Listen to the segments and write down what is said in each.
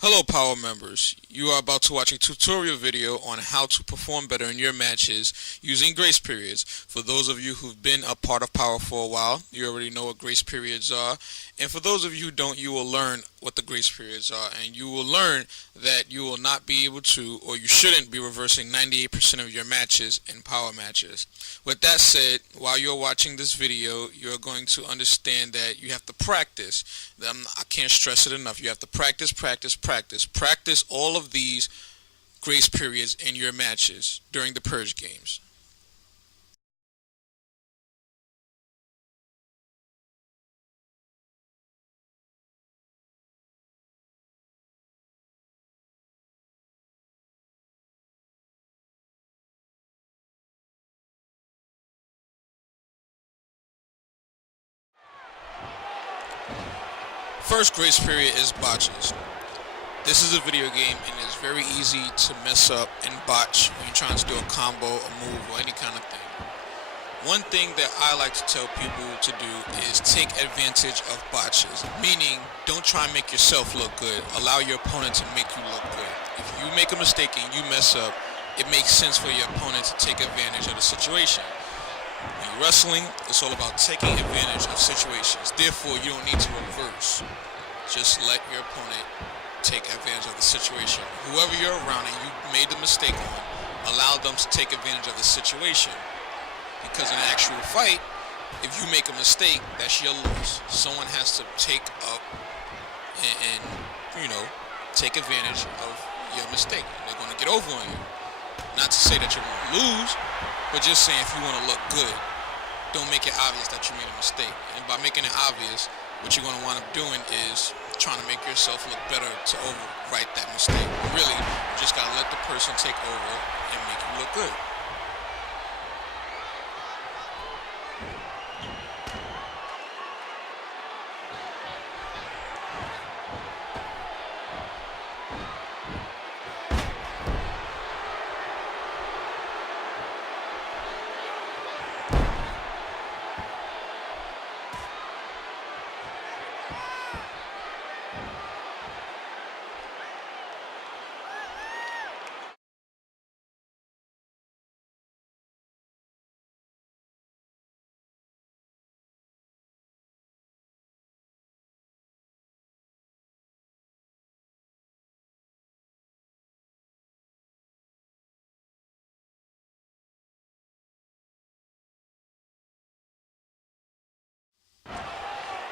Hello Power members, you are about to watch a tutorial video on how to perform better in your matches using grace periods. For those of you who've been a part of Power for a while, you already know what grace periods are. And for those of you who don't, you will learn what the grace periods are. And you will learn that you will not be able to, or you shouldn't be reversing 98% of your matches in Power matches. With that said, while you're watching this video, you're going to understand that you have to practice. I can't stress it enough. You have to practice, practice, practice. Practice all of these grace periods in your matches during the Purge games. First grace period is botches. This is a video game and it's very easy to mess up and botch when you're trying to do a combo, a move, or any kind of thing. One thing that I like to tell people to do is take advantage of botches, meaning don't try and make yourself look good. Allow your opponent to make you look good. If you make a mistake and you mess up, it makes sense for your opponent to take advantage of the situation. When you're wrestling, it's all about taking advantage of situations. Therefore, you don't need to reverse. Just let your opponent take advantage of the situation. Whoever you're around and you made the mistake on, allow them to take advantage of the situation. Because in an actual fight, if you make a mistake, that's your loss. Someone has to take up and take advantage of your mistake. They're going to get over on you. Not to say that you're going to lose, but just saying if you want to look good, don't make it obvious that you made a mistake. And by making it obvious, what you're going to wind up doing is trying to make yourself look better to overwrite that mistake. Really, you just got to let the person take over and make you look good.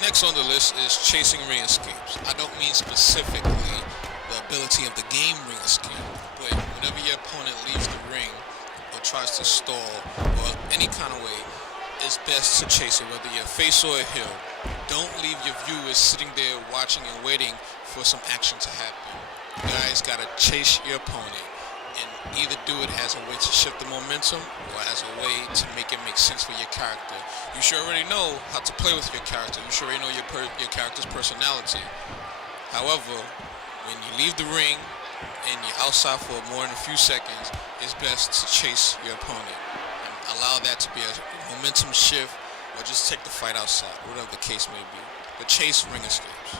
Next on the list is chasing ring escapes. I don't mean specifically the ability of the game ring escape, but whenever your opponent leaves the ring or tries to stall or any kind of way, it's best to chase it, whether you're face or a heel. Don't leave your viewers sitting there watching and waiting for some action to happen. You guys gotta chase your opponent and either do it as a way to shift the momentum or as a way to make it make sense for your character. You should already know how to play with your character. You should already know your character's personality. However, when you leave the ring and you're outside for more than a few seconds, it's best to chase your opponent and allow that to be a momentum shift or just take the fight outside, whatever the case may be. But chase ring escapes.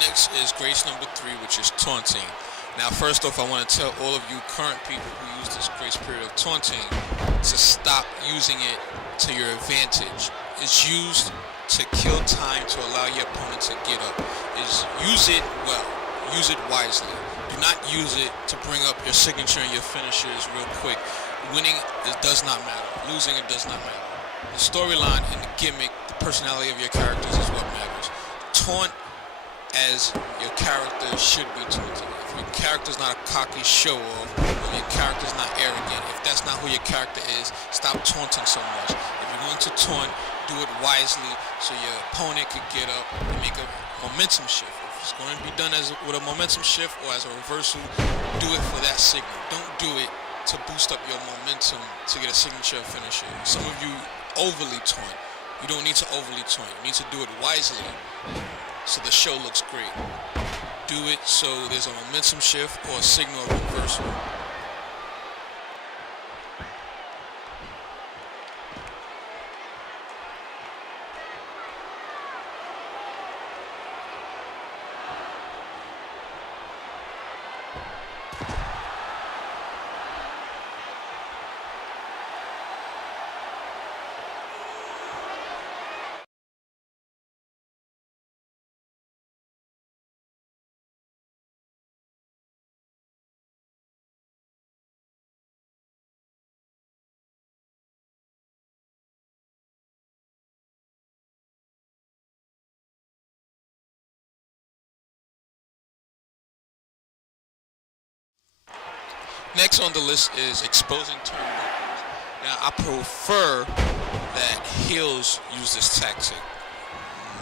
Next is grace number 3, which is taunting. Now, first off, I want to tell all of you current people who use this grace period of taunting to stop using it to your advantage. It's used to kill time to allow your opponent to get up. Use it well. Use it wisely. Do not use it to bring up your signature and your finishers real quick Winning does not matter. Losing, it does not matter. The storyline and the gimmick, the personality of your characters is what matters. Taunt as your character should be taunted. If your character's not a cocky show-off, or your character's not arrogant, if that's not who your character is, stop taunting so much. If you're going to taunt, do it wisely so your opponent could get up and make a momentum shift. If it's going to be done with a momentum shift or as a reversal, do it for that signal. Don't do it to boost up your momentum to get a signature finisher. Some of you overly taunt. You don't need to overly taunt. You need to do it wisely so the show looks great. Do it so there's a momentum shift or a signal of reversal. Next on the list is exposing turnbuckles. Now, I prefer that heels use this tactic,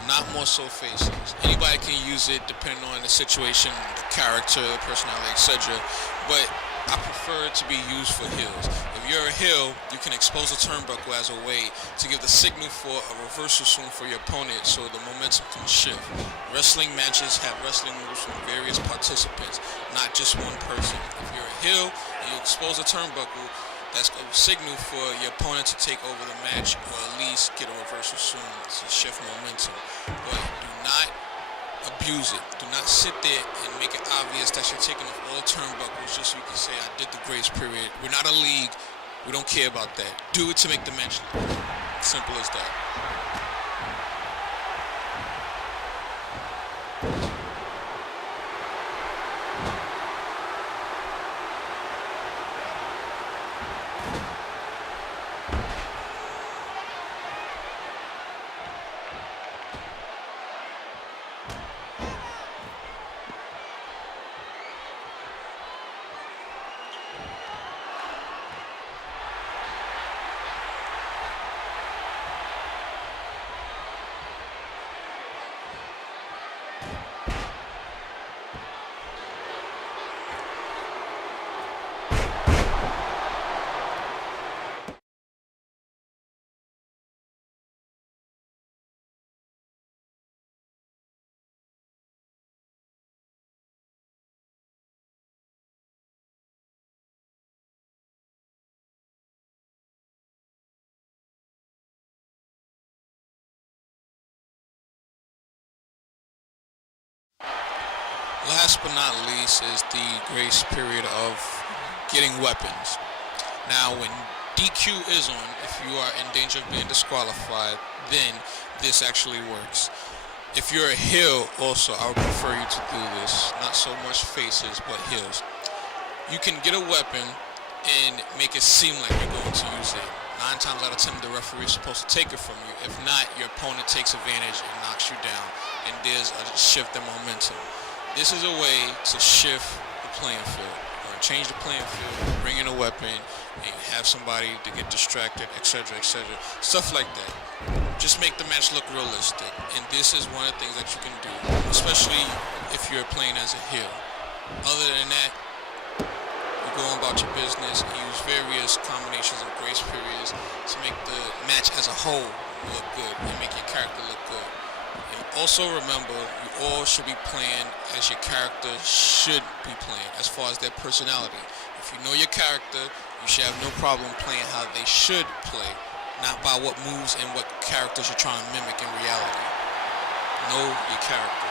not more so faces. Anybody can use it depending on the situation, the character, personality, etc. But I prefer it to be used for heels. If you're a heel, you can expose a turnbuckle as a way to give the signal for a reversal swing for your opponent so the momentum can shift. Wrestling matches have wrestling moves from various participants, not just one person. If you're a heel and you expose a turnbuckle, that's a signal for your opponent to take over the match or at least get a reversal swing to shift momentum. But do not abuse it. Do not sit there and make it obvious that you're taking off all turnbuckles just so you can say, I did the grace period. We're not a league. We don't care about that. Do it to make the match look good. Simple as that. Last but not least is the grace period of getting weapons. Now, when DQ is on, if you are in danger of being disqualified, then this actually works. If you're a heel, also, I would prefer you to do this. Not so much faces, but heels. You can get a weapon and make it seem like you're going to use it. 9 times out of 10, the referee is supposed to take it from you. If not, your opponent takes advantage and knocks you down, and there's a shift in momentum. This is a way to shift the playing field, or change the playing field, bring in a weapon, and have somebody to get distracted, etc., etc. Stuff like that. Just make the match look realistic, and this is one of the things that you can do, especially if you're playing as a heel. Other than that, you go on about your business and use various combinations of grace periods to make the match as a whole look good and make your character look good. And also remember, you all should be playing as your character should be playing, as far as their personality. If you know your character, you should have no problem playing how they should play, not by what moves and what characters you're trying to mimic in reality. Know your character.